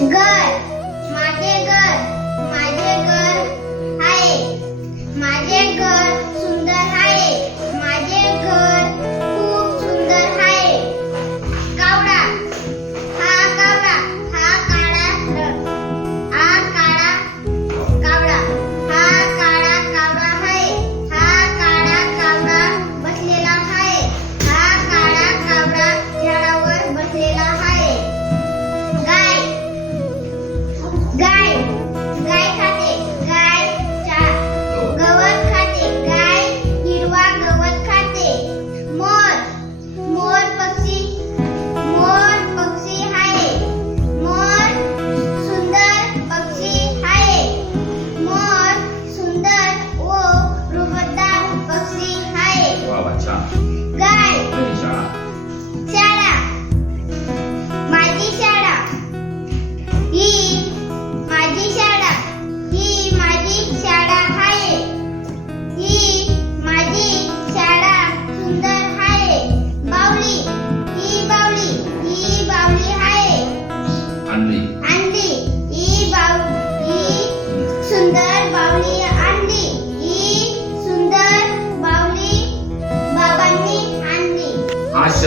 Good.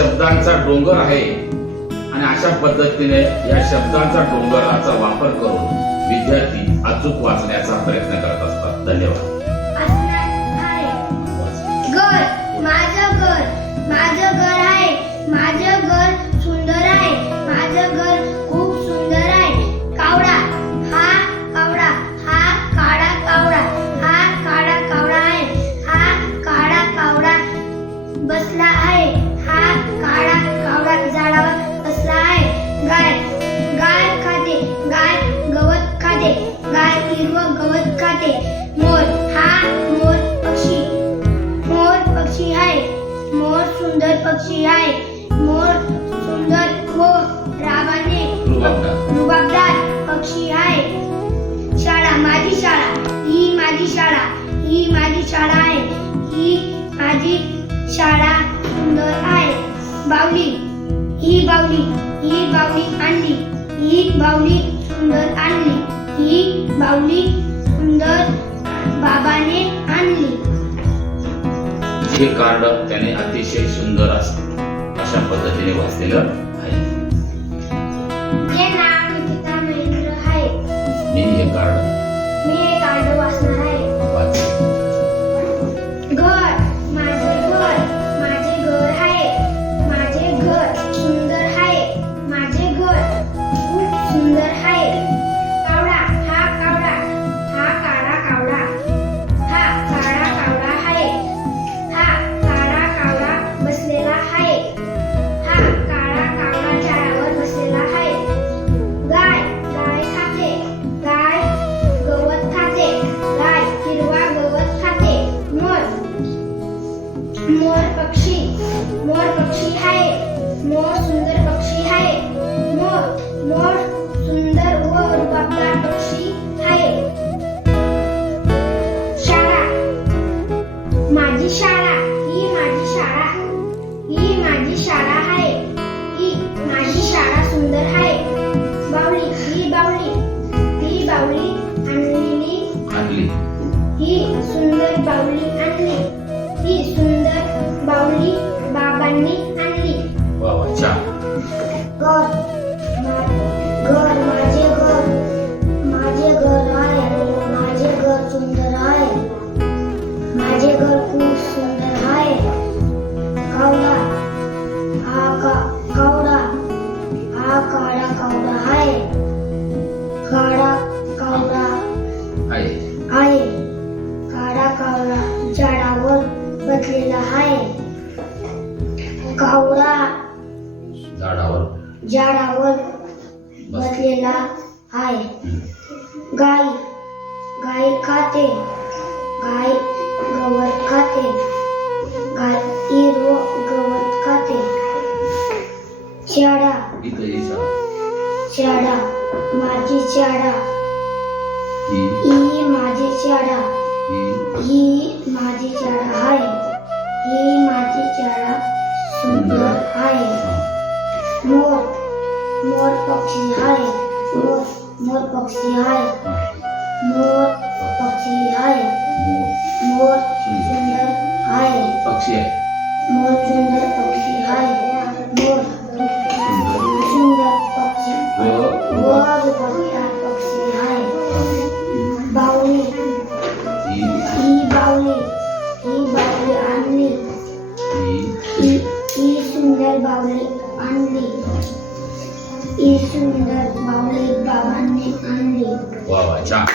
शब्दांचा डोंगर आहे. आणि अशा पद्धतीने या शब्दांचा डोंगराचा वापर करून विद्यार्थी अचूक वाचण्याचा प्रयत्न करत असतात. धन्यवाद. माझं घर माझं घर. माझी शाळा सुंदर आहे. बावली ही बावली ही बावली आणली. ही बावली सुंदर आणली. ही बावली सुंदर बाबाने आणली. हे कार्ड त्याने अतिशय सुंदर असते. अशा पद्धतीने वाचलेलं आहे. नाव महेंद्र आहे. मी हे कार्ड വിശാല आहे. काळा कावळा झाडावर बसलेला आहे. कावळा झाडावर. झाडावर बसलेला आहे. गाय गाय खाते. गाय गवत खाते. गाय हिरव गवत खाते. शाळा. शाळा माझी शाळा. माझी चारा ही माझी चारा आहे. ही माझी शाळा सुंदर आहे. मोर मोर पक्षी आहे. मोर मोर पक्षी आहे. मोर पक्षी आहे. मोर सुंदर आहे. पक्षी आहे. मोर सुंदर पक्षी आहे. मोर सुंदर बावली आणली. ही सुंदर बावली बाबांनी आणली. वा वा छान.